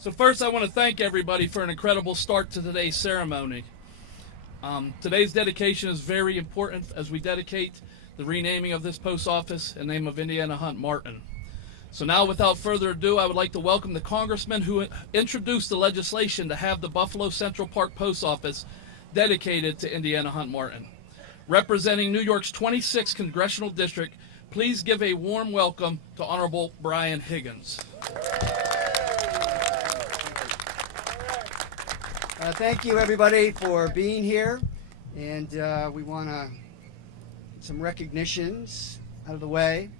So first I want to thank everybody for an incredible start to today's ceremony. Today's dedication is very important as we dedicate the renaming of this post office in the name of Indiana Hunt Martin. So now, without further ado, I would like to welcome the congressman who introduced the legislation to have the Buffalo Central Park Post Office dedicated to Indiana Hunt Martin. Representing New York's 26th Congressional District, please give a warm welcome to Honorable Brian Higgins. Thank you, everybody, for being here. And we want to get some recognitions out of the way.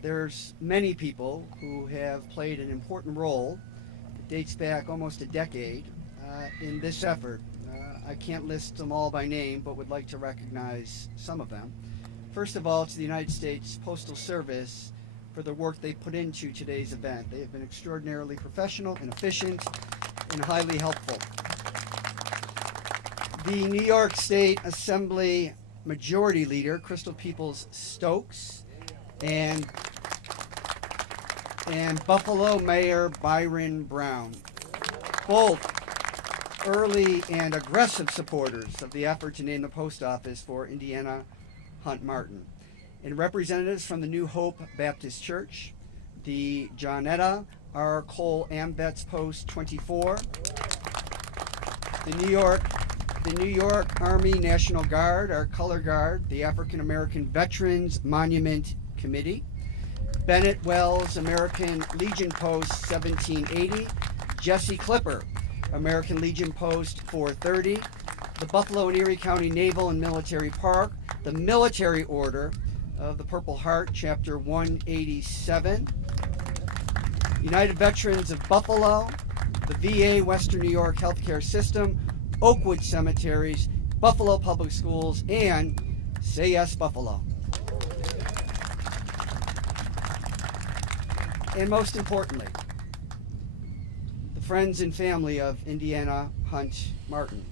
There's many people who have played an important role. It dates back almost a decade in this effort. I can't list them all by name, but would like to recognize some of them. First of all, to the United States Postal Service for the work they put into today's event. They have been extraordinarily professional and efficient and highly helpful. The New York State Assembly Majority Leader, Crystal Peoples-Stokes, and Buffalo Mayor Byron Brown, both early and aggressive supporters of the effort to name the post office for Indiana Hunt Martin, and representatives from the New Hope Baptist Church, the Johnetta R. Cole Ambets Post 24, the New York Army National Guard, our Color Guard, the African American Veterans Monument Committee, Bennett Wells American Legion Post 1780, Jesse Clipper, American Legion Post 430, the Buffalo and Erie County Naval and Military Park, the Military Order of the Purple Heart, Chapter 187, United Veterans of Buffalo, the VA Western New York Healthcare System, Oakwood Cemeteries, Buffalo Public Schools, and Say Yes Buffalo. And most importantly, the friends and family of Indiana Hunt Martin.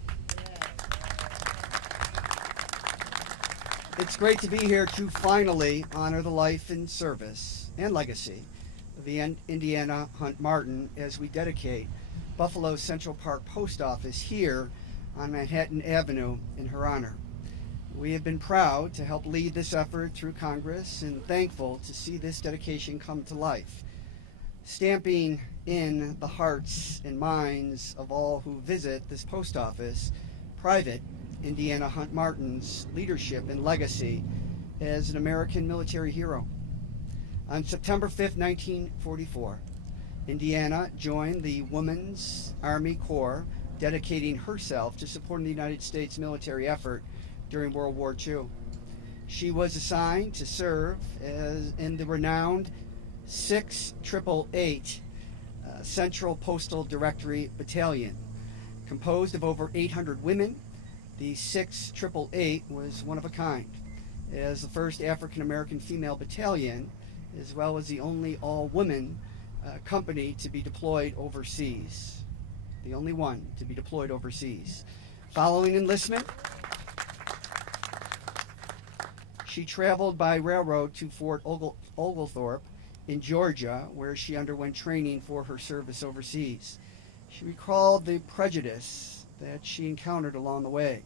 It's great to be here to finally honor the life and service and legacy of the Indiana Hunt Martin as we dedicate Buffalo Central Park Post Office here on Manhattan Avenue in her honor. We have been proud to help lead this effort through Congress and thankful to see this dedication come to life, stamping in the hearts and minds of all who visit this post office, Private Indiana Hunt Martin's leadership and legacy as an American military hero. On September 5th, 1944, Indiana joined the Women's Army Corps, dedicating herself to supporting the United States military effort during World War II. She was assigned to serve in the renowned 6888 Central Postal Directory Battalion. Composed of over 800 women, the 6888 was one of a kind, as the first African-American female battalion, as well as the only all-women company to be deployed overseas. The only one to be deployed overseas. Following enlistment, she traveled by railroad to Fort Oglethorpe in Georgia, where she underwent training for her service overseas. She recalled the prejudice that she encountered along the way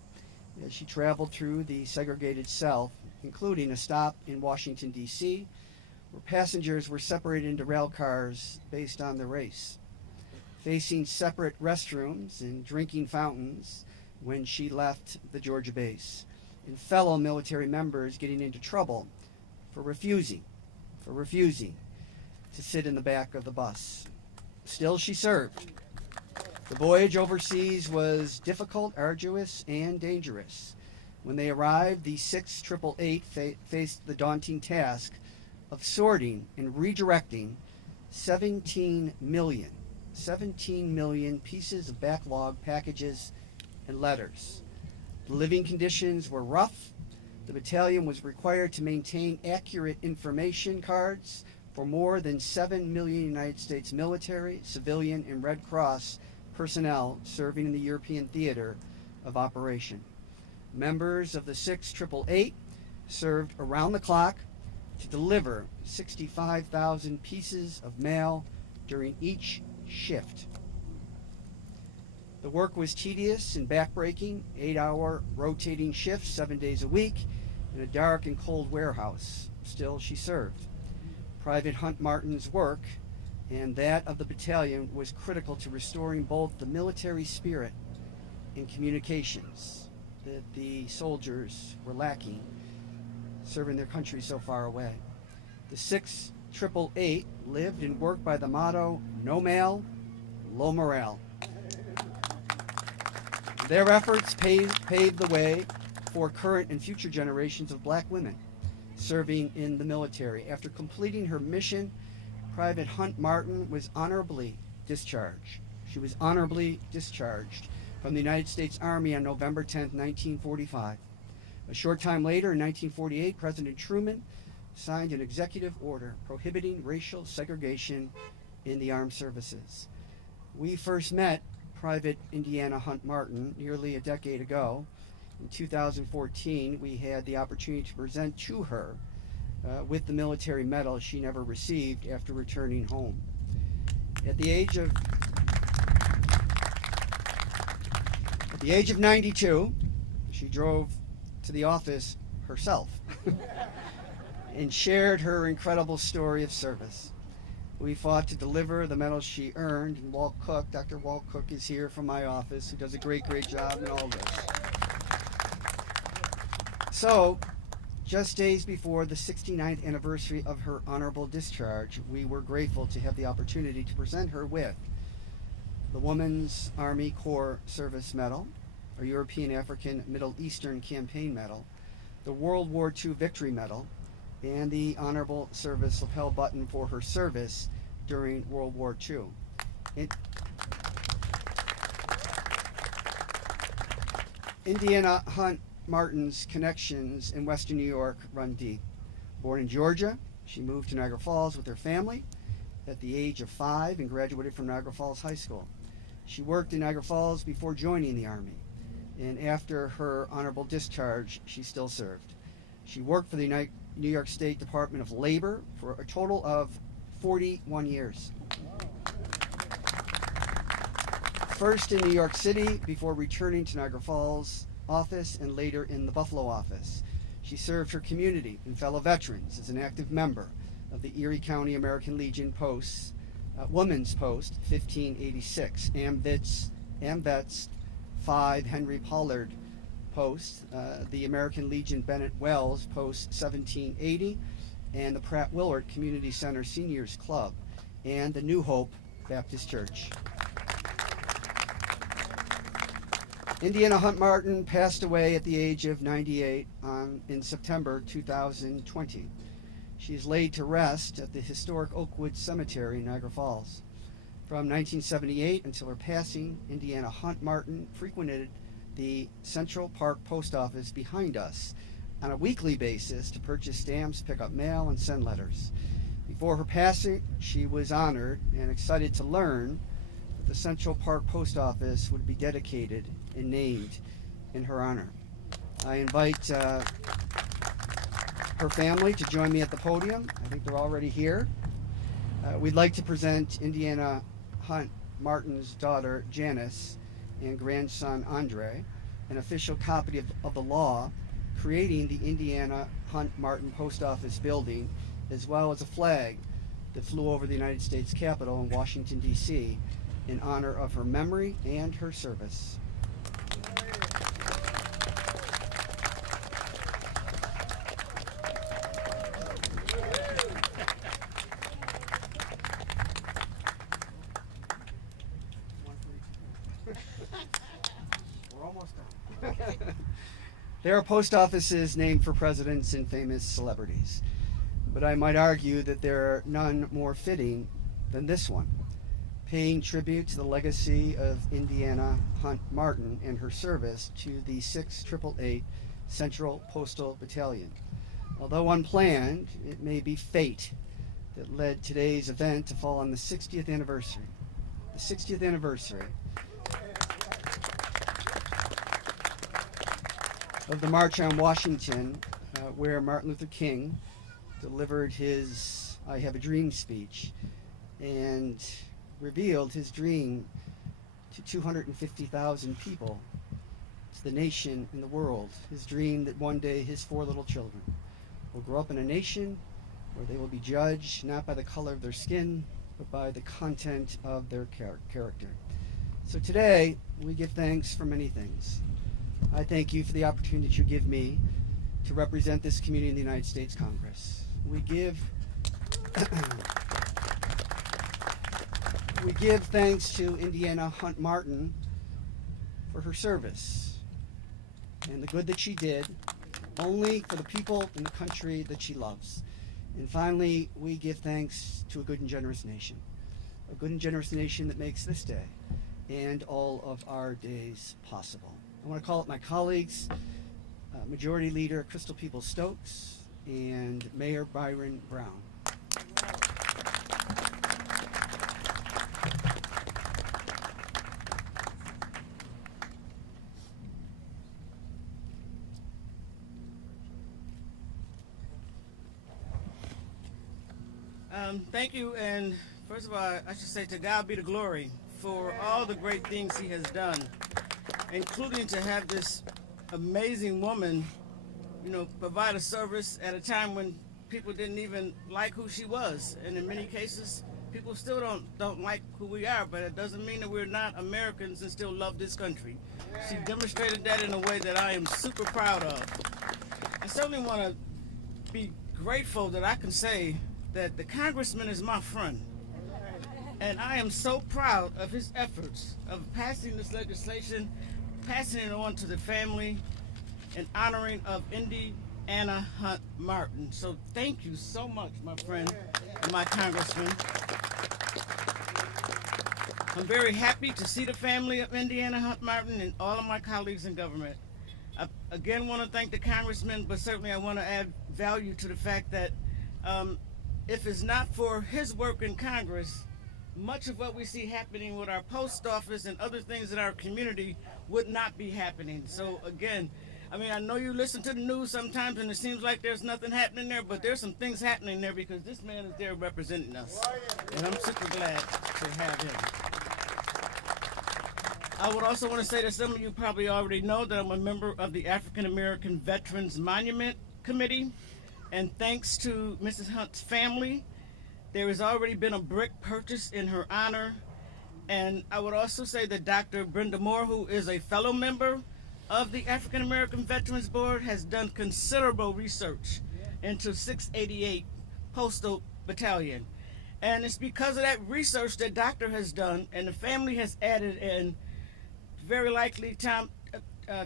as she traveled through the segregated South, including a stop in Washington, D.C., where passengers were separated into rail cars based on their race, facing separate restrooms and drinking fountains when she left the Georgia base, and fellow military members getting into trouble for refusing to sit in the back of the bus. Still, she served. The voyage overseas was difficult, arduous, and dangerous. When they arrived, the 6888 faced the daunting task of sorting and redirecting 17 million pieces of backlog packages and letters. The living conditions were rough. The battalion was required to maintain accurate information cards for more than 7 million United States military, civilian, and Red Cross personnel serving in the European theater of operation. Members of the 6888 served around the clock to deliver 65,000 pieces of mail during each shift. The work was tedious and backbreaking, 8-hour rotating shifts 7 days a week in a dark and cold warehouse. Still, she served. Private Hunt Martin's work and that of the battalion was critical to restoring both the military spirit and communications that the soldiers were lacking, serving their country so far away. The 6/888 lived and worked by the motto, no mail, low morale. Their efforts paved the way for current and future generations of black women serving in the military. After completing her mission, Private Hunt Martin was honorably discharged. She was honorably discharged from the United States Army on November 10, 1945. A short time later, in 1948, President Truman signed an executive order prohibiting racial segregation in the armed services. We first met Private Indiana Hunt Martin nearly a decade ago. In 2014, we had the opportunity to present to her with the military medal she never received after returning home. At the age of 92, she drove to the office herself and shared her incredible story of service. We fought to deliver the medal she earned, and Walt Cook, Dr. Walt Cook, is here from my office, who does a great job in all this. So, just days before the 69th anniversary of her honorable discharge, we were grateful to have the opportunity to present her with the Women's Army Corps Service Medal, a European African Middle Eastern Campaign Medal, the World War II Victory Medal, and the Honorable Service Lapel Button for her service during World War II. Indiana Hunt Martin's connections in Western New York run deep. Born in Georgia, she moved to Niagara Falls with her family at the age of 5 and graduated from Niagara Falls High School. She worked in Niagara Falls before joining the Army, and after her honorable discharge, she still served. She worked for the New York State Department of Labor for a total of 41 years. First in New York City before returning to Niagara Falls office and later in the Buffalo office. She served her community and fellow veterans as an active member of the Erie County American Legion Post, Women's Post 1586, AMVETS 5 Henry Pollard Post, the American Legion Bennett Wells Post 1780, and the Pratt Willard Community Center Seniors Club, and the New Hope Baptist Church. Indiana Hunt Martin passed away at the age of 98 in September 2020. She is laid to rest at the historic Oakwood Cemetery in Niagara Falls. From 1978 until her passing, Indiana Hunt Martin frequented the Central Park Post Office behind us on a weekly basis to purchase stamps, pick up mail, and send letters. Before her passing, she was honored and excited to learn that the Central Park Post Office would be dedicated and named in her honor. I invite her family to join me at the podium. I think they're already here. We'd like to present Indiana Hunt Martin's daughter, Janice, and grandson, Andre, an official copy of the law creating the Indiana Hunt Martin Post Office building, as well as a flag that flew over the United States Capitol in Washington, D.C., in honor of her memory and her service. We're almost done. There are post offices named for presidents and famous celebrities, but I might argue that there are none more fitting than this one, paying tribute to the legacy of Indiana Hunt Martin and her service to the 6/888 Central Postal Battalion. Although unplanned, it may be fate that led today's event to fall on the 60th anniversary. The 60th anniversary of the March on Washington, where Martin Luther King delivered his I Have a Dream speech and revealed his dream to 250,000 people, to the nation and the world. His dream that one day his 4 little children will grow up in a nation where they will be judged not by the color of their skin, but by the content of their character. So today, we give thanks for many things. I thank you for the opportunity that you give me to represent this community in the United States Congress. We give thanks to Indiana Hunt Martin for her service and the good that she did, only for the people in the country that she loves. And finally, we give thanks to a good and generous nation that makes this day and all of our days possible. I want to call up my colleagues, Majority Leader Crystal Peoples-Stokes and Mayor Byron Brown. Thank you, and first of all, I should say to God be the glory for all the great things he has done, including to have this amazing woman, provide a service at a time when people didn't even like who she was, and in many cases, people still don't like who we are, but it doesn't mean that we're not Americans and still love this country. She demonstrated that in a way that I am super proud of. I certainly want to be grateful that I can say that the congressman is my friend. And I am so proud of his efforts of passing this legislation, passing it on to the family, and honoring of Indiana Hunt Martin. So thank you so much, my friend and my congressman. I'm very happy to see the family of Indiana Hunt Martin and all of my colleagues in government. I again want to thank the congressman, but certainly I want to add value to the fact that if it's not for his work in Congress, much of what we see happening with our post office and other things in our community would not be happening. So again, I know you listen to the news sometimes and it seems like there's nothing happening there, but there's some things happening there because this man is there representing us. And I'm super glad to have him. I would also want to say that some of you probably already know that I'm a member of the African American Veterans Monument Committee. And thanks to Mrs. Hunt's family, there has already been a brick purchased in her honor. And I would also say that Dr. Brenda Moore, who is a fellow member of the African American Veterans Board, has done considerable research into 688 Postal Battalion. And it's because of that research that Doctor has done and the family has added in, very likely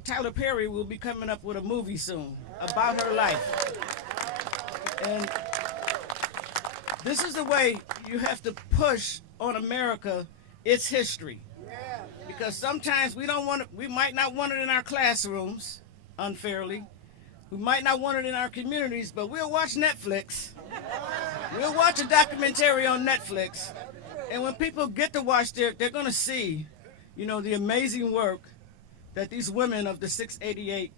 Tyler Perry will be coming up with a movie soon about her life. And this is the way you have to push on America its history. Because sometimes we might not want it in our classrooms unfairly. We might not want it in our communities, but we'll watch Netflix. We'll watch a documentary on Netflix. And when people get to watch they're going to see, the amazing work that these women of the 688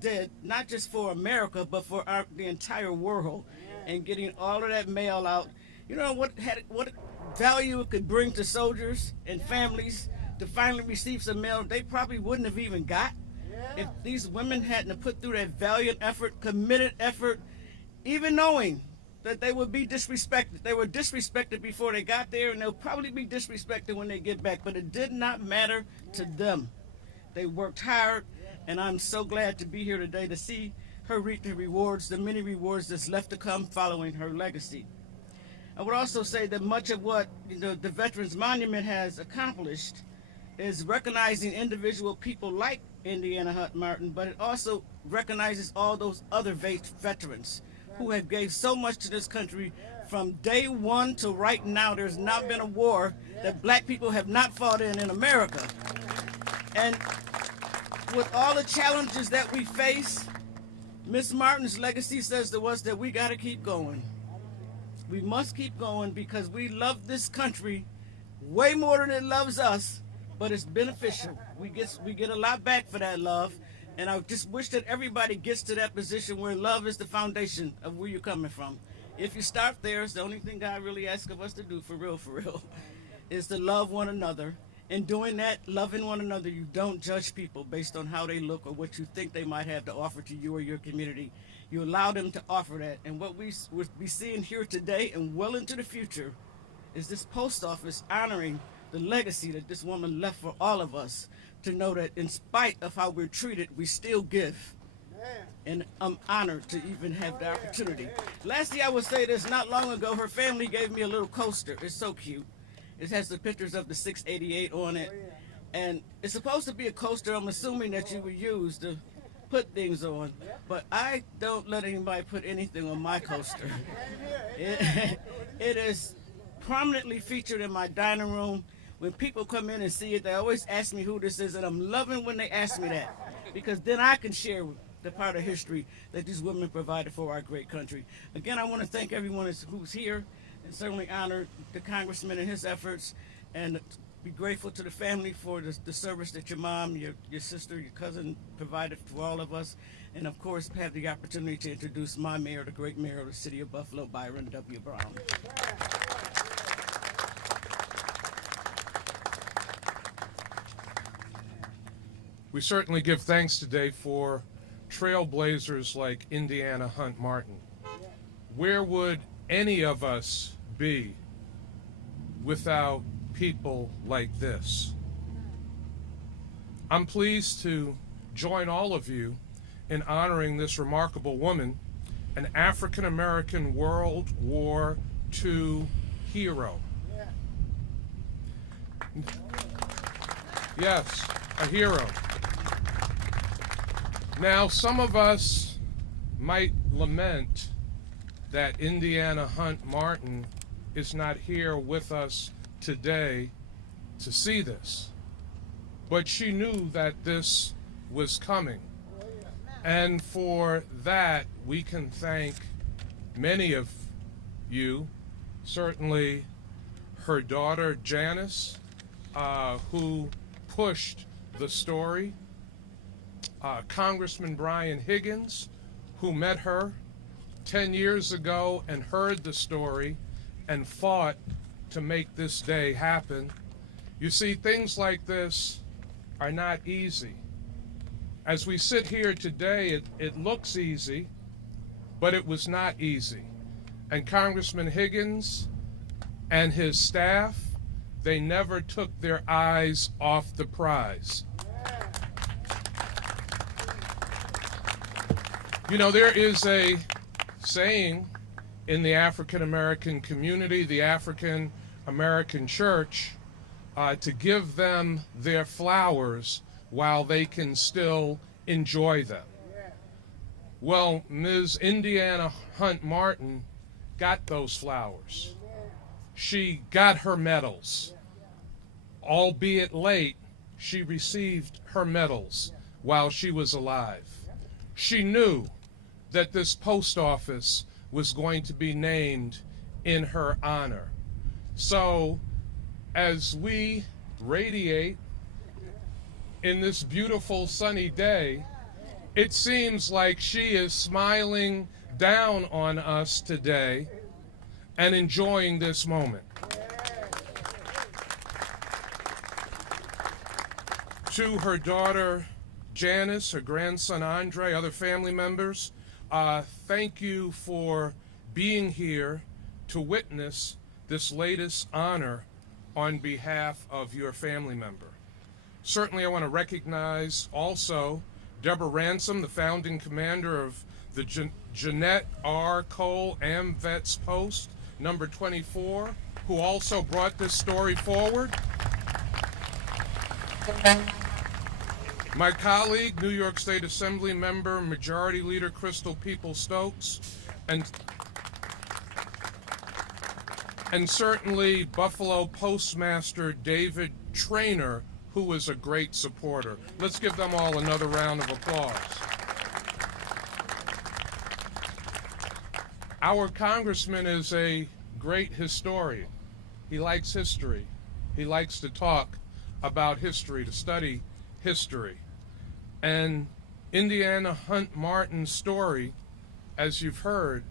did, not just for America, but for the entire world, and getting all of that mail out. What value it could bring to soldiers and families to finally receive some mail they probably wouldn't have even got if these women hadn't put through that valiant effort, committed effort, even knowing that they would be disrespected. They were disrespected before they got there, and they'll probably be disrespected when they get back, but it did not matter to them. They worked hard. And I'm so glad to be here today to see her reap the rewards, the many rewards that's left to come following her legacy. I would also say that much of what the Veterans Monument has accomplished is recognizing individual people like Indiana Hunt Martin, but it also recognizes all those other veterans who have gave so much to this country from day one to right now. There's not been a war that black people have not fought in America. And with all the challenges that we face, Miss Martin's legacy says to us that we got to keep going. We must keep going because we love this country way more than it loves us, but it's beneficial. We get a lot back for that love, and I just wish that everybody gets to that position where love is the foundation of where you're coming from. if you start there, it's the only thing God really asks of us to do, for real, is to love one another. In doing that, loving one another, you don't judge people based on how they look or what you think they might have to offer to you or your community. You allow them to offer that. And what we're seeing here today and well into the future is this post office honoring the legacy that this woman left for all of us, to know that in spite of how we're treated, we still give. And I'm honored to even have the opportunity. Lastly, I would say this, not long ago, her family gave me a little coaster. It's so cute. It has the pictures of the 688 on it. And it's supposed to be a coaster, I'm assuming, that you would use to put things on. But I don't let anybody put anything on my coaster. It is prominently featured in my dining room. When people come in and see it, they always ask me who this is, and I'm loving when they ask me that, because then I can share the part of history that these women provided for our great country. Again, I want to thank everyone who's here, and certainly honor the congressman and his efforts, and be grateful to the family for the service that your mom, your sister, your cousin provided for all of us, and of course have the opportunity to introduce my mayor, the great mayor of the city of Buffalo, Byron W. Brown. We certainly give thanks today for trailblazers like Indiana Hunt Martin. Where would any of us be without people like this? I'm pleased to join all of you in honoring this remarkable woman, an African-American World War II hero. Yes, a hero. Now, some of us might lament that Indiana Hunt Martin is not here with us today to see this. But she knew that this was coming. And for that, we can thank many of you, certainly her daughter, Janice, who pushed the story, Congressman Brian Higgins, who met her 10 years ago and heard the story and fought to make this day happen. You see, things like this are not easy. As we sit here today, it looks easy, but it was not easy. And Congressman Higgins and his staff, they never took their eyes off the prize. You know, there is a saying in the African American community, the African American church, to give them their flowers while they can still enjoy them. Well, Ms. Indiana Hunt Martin got those flowers. She got her medals. Albeit late, she received her medals while she was alive. She knew that this post office was going to be named in her honor. So, as we radiate in this beautiful sunny day, it seems like she is smiling down on us today and enjoying this moment. To her daughter Janice, her grandson Andre, other family members, thank you for being here to witness this latest honor on behalf of your family member. Certainly I want to recognize also Deborah Ransom, the founding commander of the Jeanette R. Cole AmVets Post, number 24, who also brought this story forward. My colleague, New York State Assembly member, Majority Leader Crystal Peoples-Stokes, and certainly Buffalo Postmaster David Traynor, who was a great supporter. Let's give them all another round of applause. Our congressman is a great historian. He likes history. He likes to talk about history, to study history. And Indiana Hunt Martin's story, as you've heard,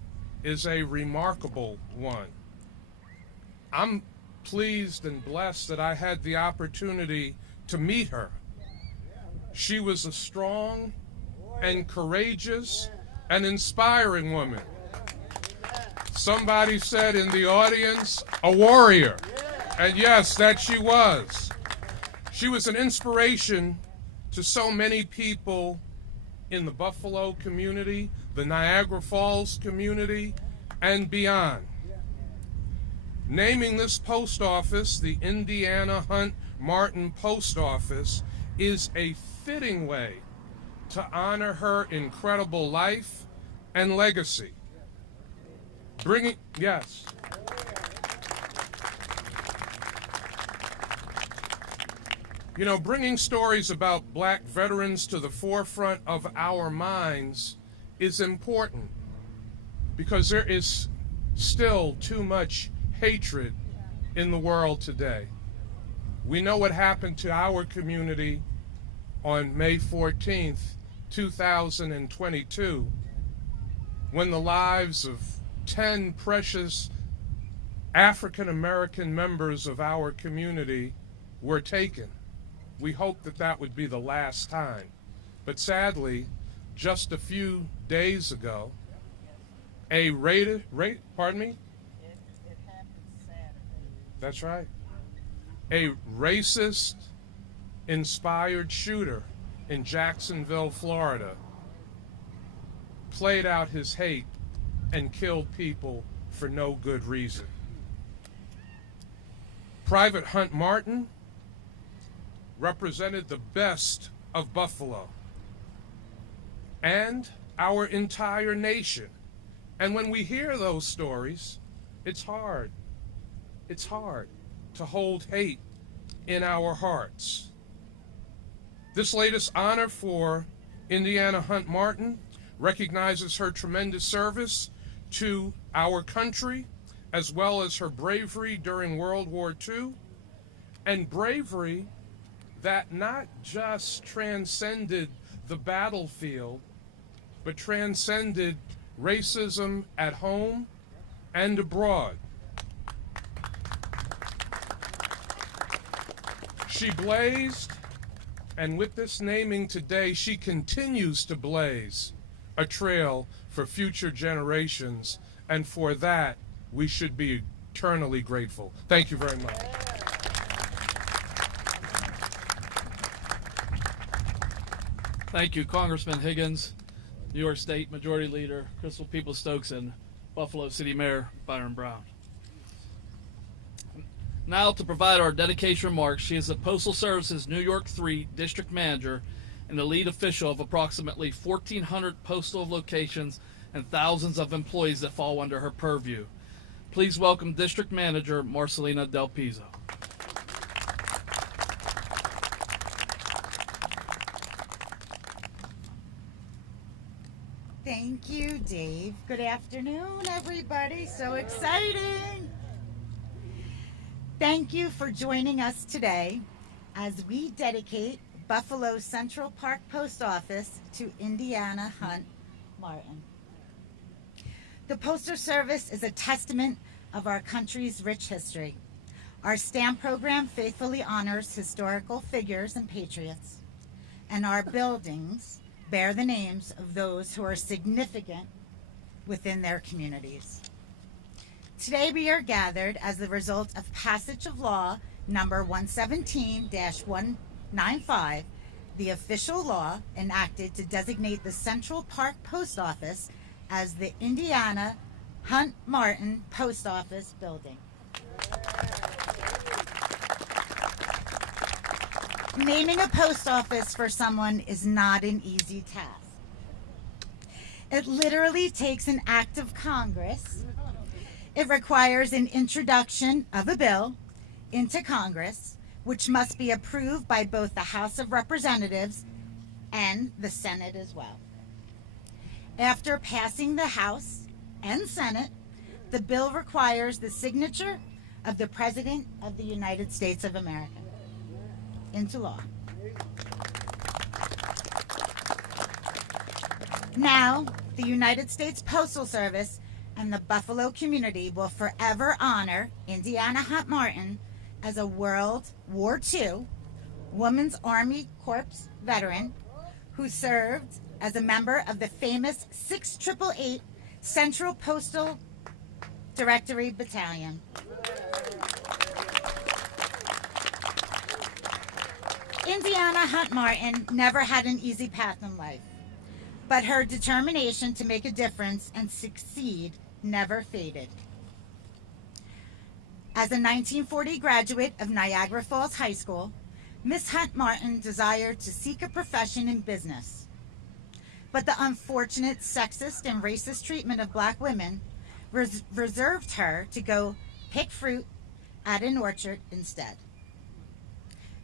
is a remarkable one. I'm pleased and blessed that I had the opportunity to meet her. She was a strong and courageous and inspiring woman. Somebody said in the audience, a warrior. And yes, that she was. She was an inspiration to so many people in the Buffalo community, the Niagara Falls community, and beyond. Naming this post office the Indiana Hunt Martin Post Office is a fitting way to honor her incredible life and legacy. Bringing stories about black veterans to the forefront of our minds is important because there is still too much hatred in the world today. We know what happened to our community on May 14th, 2022, when the lives of 10 precious African American members of our community were taken. We hoped that that would be the last time. But sadly, just a few days ago, a That's right. A racist-inspired shooter in Jacksonville, Florida, played out his hate and killed people for no good reason. Private Hunt Martin represented the best of Buffalo and our entire nation. And when we hear those stories, it's hard to hold hate in our hearts. This latest honor for Indiana Hunt Martin recognizes her tremendous service to our country, as well as her bravery during World War II, and bravery that not just transcended the battlefield, but transcended racism at home and abroad. She blazed, and with this naming today, she continues to blaze a trail for future generations, and for that, we should be eternally grateful. Thank you very much. Thank you, Congressman Higgins, New York State Majority Leader Crystal Peoples-Stokes, and Buffalo City Mayor Byron Brown. Now to provide our dedication remarks, she is the Postal Service's New York 3 District Manager and the lead official of approximately 1,400 postal locations and thousands of employees that fall under her purview. Please welcome District Manager Marcelina Del Pizzo. Thank you, Dave. Good afternoon, everybody. So exciting. Thank you for joining us today as we dedicate Buffalo Central Park Post Office to Indiana Hunt Martin. The Postal Service is a testament of our country's rich history. Our stamp program faithfully honors historical figures and patriots, and our buildings bear the names of those who are significant within their communities. Today we are gathered as the result of passage of law number 117-195, the official law enacted to designate the Central Park Post Office as the Indiana Hunt Martin Post Office building. Naming a post office for someone is not an easy task. It literally takes an act of Congress. It requires an introduction of a bill into Congress, which must be approved by both the House of Representatives and the Senate as well. After passing the House and Senate, the bill requires the signature of the President of the United States of America into law. Now, the United States Postal Service and the Buffalo community will forever honor Indiana Hunt Martin as a World War II Women's Army Corps veteran who served as a member of the famous 6888 Central Postal Directory Battalion. Indiana Hunt Martin never had an easy path in life, but her determination to make a difference and succeed never faded. As a 1940 graduate of Niagara Falls High School, Miss Hunt Martin desired to seek a profession in business. But the unfortunate sexist and racist treatment of black women reserved her to go pick fruit at an orchard instead.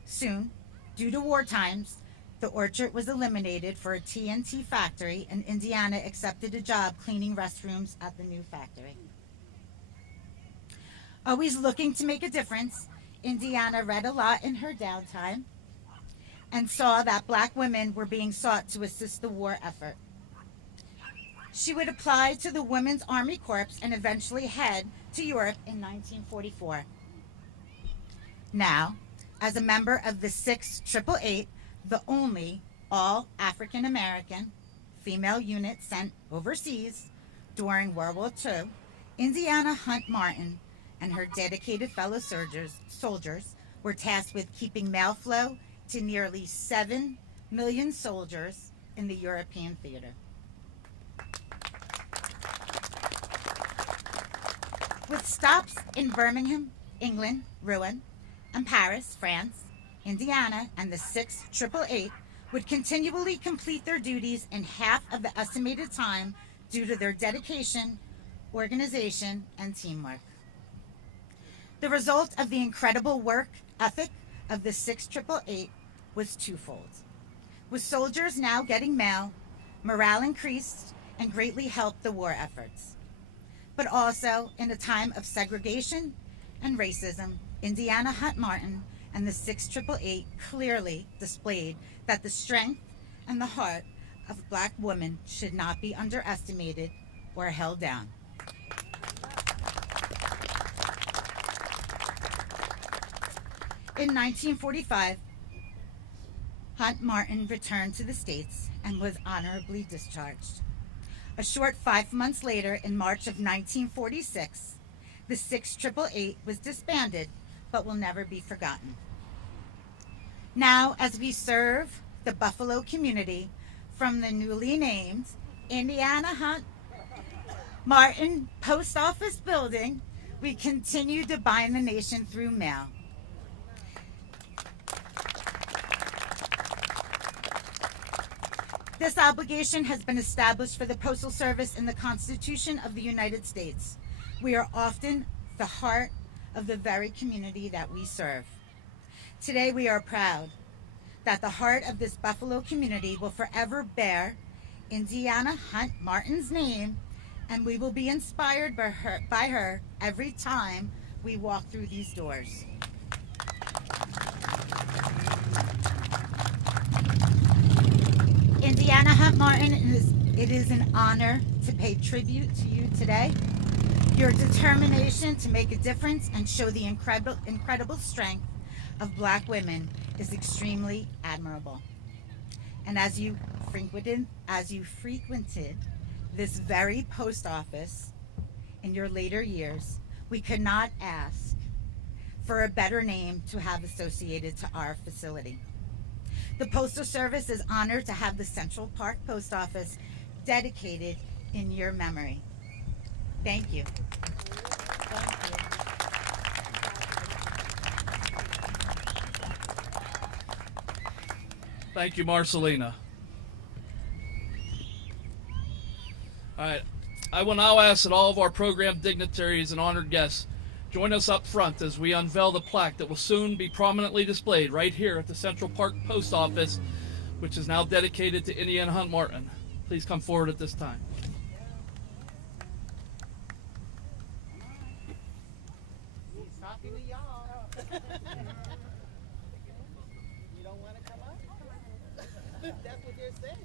Soon, due to war times, the orchard was eliminated for a TNT factory, and Indiana accepted a job cleaning restrooms at the new factory. Always looking to make a difference, Indiana read a lot in her downtime and saw that black women were being sought to assist the war effort. She would apply to the Women's Army Corps and eventually head to Europe in 1944. Now, as a member of the 6888, the only all African American female unit sent overseas during World War II, Indiana Hunt Martin and her dedicated fellow soldiers were tasked with keeping mail flow to nearly 7 million soldiers in the European theater. With stops in Birmingham, England, Rouen, and Paris, France, Indiana, and the 6888 would continually complete their duties in half of the estimated time due to their dedication, organization, and teamwork. The result of the incredible work ethic of the 6888 was twofold. With soldiers now getting mail, morale increased and greatly helped the war efforts. But also, in a time of segregation and racism, Indiana Hunt Martin and the 6888 clearly displayed that the strength and the heart of black women should not be underestimated or held down. In 1945, Hunt Martin returned to the States and was honorably discharged. A short 5 months later, in March of 1946, the 6888 was disbanded, but will never be forgotten. Now, as we serve the Buffalo community from the newly named Indiana Hunt Martin Post Office Building, we continue to bind the nation through mail. This obligation has been established for the Postal Service in the Constitution of the United States. We are often the heart of the very community that we serve. Today we are proud that the heart of this Buffalo community will forever bear Indiana Hunt Martin's name, and we will be inspired by her every time we walk through these doors. Indiana Hunt Martin, it is an honor to pay tribute to you today. Your determination to make a difference and show the incredible strength of black women is extremely admirable. And as you frequented this very post office in your later years, we could not ask for a better name to have associated to our facility. The Postal Service is honored to have the Central Park Post Office dedicated in your memory. Thank you. Thank you. Thank you, Marcelina. All right, I will now ask that all of our program dignitaries and honored guests join us up front as we unveil the plaque that will soon be prominently displayed right here at the Central Park Post Office, which is now dedicated to Indiana Hunt Martin. Please come forward at this time. He's talking to y'all. You don't want to come up? That's what they're saying.